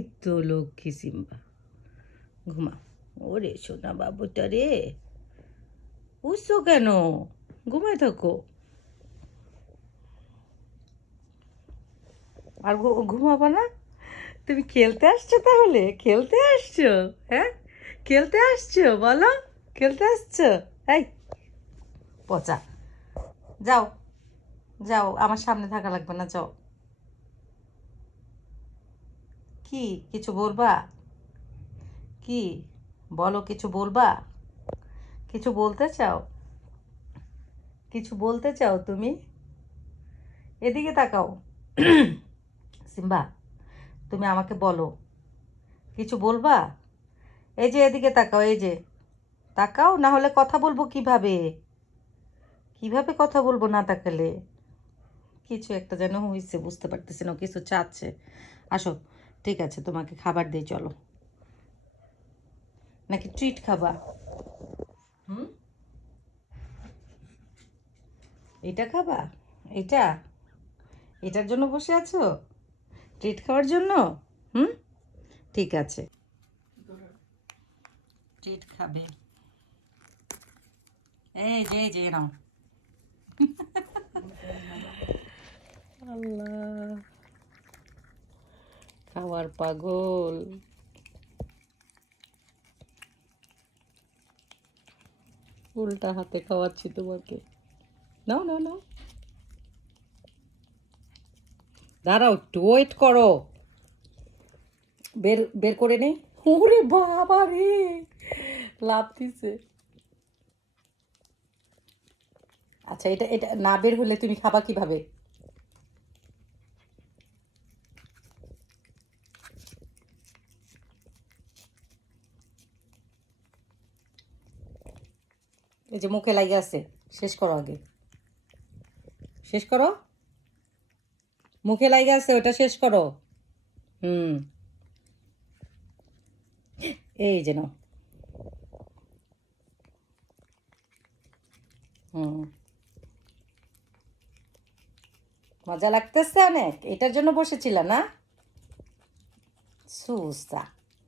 তো লক্ষ্মী সিম্বা। ঘুমা। ওরে সোনা বাবুটা রে। উঠছো কেন? ঘুমায় থাকো। আর ঘুমাবো না? তুমি খেলতে আসছো তাহলে? খেলতে আসছো? হ্যাঁ? খেলতে আসছো? বলো। খেলতে আসছো? এই, পচা। যাও। যাও, আমার সামনে থাকা লাগবে না, যাও। কি কিছু বলবা? কি? বলো কিছু বলবা? কিছু বলতে চাও? কিছু বলতে চাও তুমি? এদিকে তাকাও। সিম্বা, তুমি আমাকে বলো। কিছু বলবা? এই যে এদিকে তাকাও, এই যে। তাকাও, না হলে কথা বলব কীভাবে? কীভাবে কথা বলব না তাকালে? কিছু একটা যেন হয়েছে বুঝতে পারতেছি না, কিছু চাচ্ছে। আসো ঠিক আছে, তোমাকে খাবার দিয়ে চলো। নাকি ট্রিট খাবা? হুম? এটা খাবা? এটা? এটার জন্য বসে আছো? ট্রিট খাওয়ার জন্য? হুম? ঠিক আছে। ট্রিট খাবে। এই যে যে নাও। খাওয়ার পাগল। উল্টা হাতে খাওয়াচ্ছি তোমাকে। নাও নাও নাও। দাঁড়াও একটু ওয়েট করো। বের বের করে নেই ওরে বাবা রে! লাভ দিছে। আচ্ছা এটা এটা না বের হলে তুমি খাবা কীভাবে? এই যে মুখে লাগে আছে, শেষ করো আগে। শেষ করো? মুখে লাগে আছে ওটা শেষ করো। হুম। এই যেন হুম। মজা লাগতেছে অনেক। এটার জন্য বসেছিল না? সুস্তা।